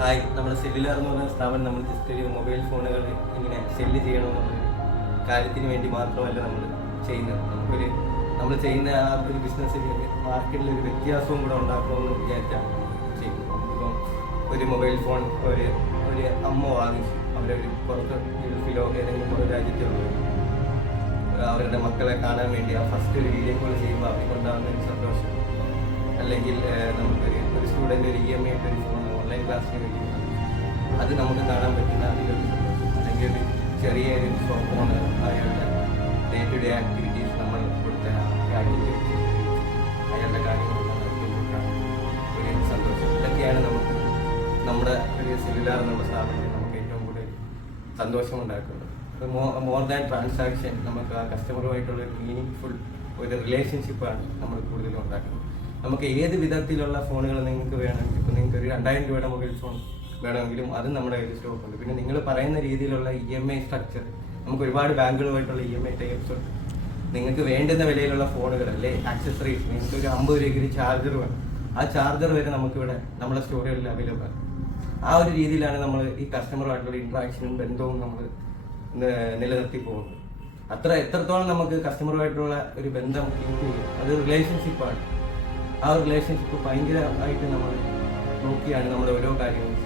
Hi, നമ്മുടെ cellular എന്ന് പറയുന്ന സ്ഥാപനം നമ്മൾ ജസ്റ്റ് ഒരു മൊബൈൽ ഫോണുകൾ ഇങ്ങനെ സെല്ല് ചെയ്യണമെന്നുള്ള കാര്യത്തിന് വേണ്ടി മാത്രമല്ല നമ്മൾ ചെയ്യുന്നത്. നമ്മൾ ചെയ്യുന്ന ആ ഒരു ബിസിനസ്സിൽ മാർക്കറ്റിൽ ഒരു വ്യത്യാസവും കൂടെ ഉണ്ടാക്കണമെന്ന് വിചാരിച്ചാണ് ചെയ്യുന്നത്. ഇപ്പം ഒരു മൊബൈൽ ഫോൺ ഒരു അമ്മ വാങ്ങിച്ചു, അവരൊരു പുറത്ത് ഗൾഫിലോ ഏതെങ്കിലും ഒരു രാജ്യത്തോ അവരുടെ മക്കളെ കാണാൻ വേണ്ടി ആ ഫസ്റ്റ് ഒരു വീഡിയോ കോൾ ചെയ്യുമ്പോൾ അവർക്കുണ്ടാകുന്ന ഒരു സന്തോഷം, അല്ലെങ്കിൽ ഒരു സ്റ്റുഡൻറ്റ് ഒരു EMI ഒരു ഫോൺ ഓൺലൈൻ ക്ലാസ്സിന് വേണ്ടി അത് നമുക്ക് കാണാൻ പറ്റുന്ന അതിലൊരു സന്തോഷം, അല്ലെങ്കിൽ ഒരു ചെറിയൊരു ഫോൺ അയാളുടെ ഡേ ടു ഡേ ആക്ടിവിറ്റീസ് നമ്മൾ കൊടുത്ത ആക്ടിവിറ്റീസ് അയാളുടെ കാര്യങ്ങളെല്ലാം ഒരു സന്തോഷം. ഇതൊക്കെയാണ് നമ്മുടെ ഒരു സെല്ലുലാർ എന്നുള്ള സ്ഥാപനത്തിൽ നമുക്ക് ഏറ്റവും കൂടുതൽ സന്തോഷമുണ്ടാക്കുന്നത്. മോർ ദാൻ ട്രാൻസാക്ഷൻ, നമുക്ക് ആ കസ്റ്റമറുമായിട്ടുള്ള ഒരു മീനിങ് ഒരു റിലേഷൻഷിപ്പാണ് നമ്മൾ കൂടുതലും ഉണ്ടാക്കുന്നത്. നമുക്ക് ഏത് വിധത്തിലുള്ള ഫോണുകൾ നിങ്ങൾക്ക് വേണമെങ്കിൽ, ഇപ്പോൾ നിങ്ങൾക്ക് ഒരു 2000 രൂപയുടെ മൊബൈൽ ഫോൺ വേണമെങ്കിലും അത് നമ്മുടെ കയ്യിൽ സ്റ്റോക്ക് ഉണ്ട്. പിന്നെ നിങ്ങൾ പറയുന്ന രീതിയിലുള്ള EMI സ്ട്രക്ചർ, നമുക്ക് ഒരുപാട് ബാങ്കുകളുമായിട്ടുള്ള EMI ടൈപ്സ് ഉണ്ട്. നിങ്ങൾക്ക് വേണ്ടുന്ന വിലയിലുള്ള ഫോണുകൾ അല്ലെ ആക്സസറീസ്, നിങ്ങൾക്ക് ഒരു 50 രൂപയ്ക്ക് ഒരു ചാർജർ വേണം, ആ ചാർജർ വരെ നമുക്കിവിടെ നമ്മുടെ സ്റ്റോറുകളിൽ അവൈലബിൾ ആണ്. ആ ഒരു രീതിയിലാണ് നമ്മൾ ഈ കസ്റ്റമറുമായിട്ടുള്ള ഇൻട്രാക്ഷനും ബന്ധവും നമ്മൾ നിലനിർത്തി പോകുന്നത്. എത്രത്തോളം നമുക്ക് കസ്റ്റമറുമായിട്ടുള്ള ഒരു ബന്ധം അത് റിലേഷൻഷിപ്പാണ്. ആ റിലേഷൻഷിപ്പ് ഭയങ്കരമായിട്ട് നമ്മൾ നോക്കിയാണ് നമ്മൾ ഓരോ കാര്യങ്ങളും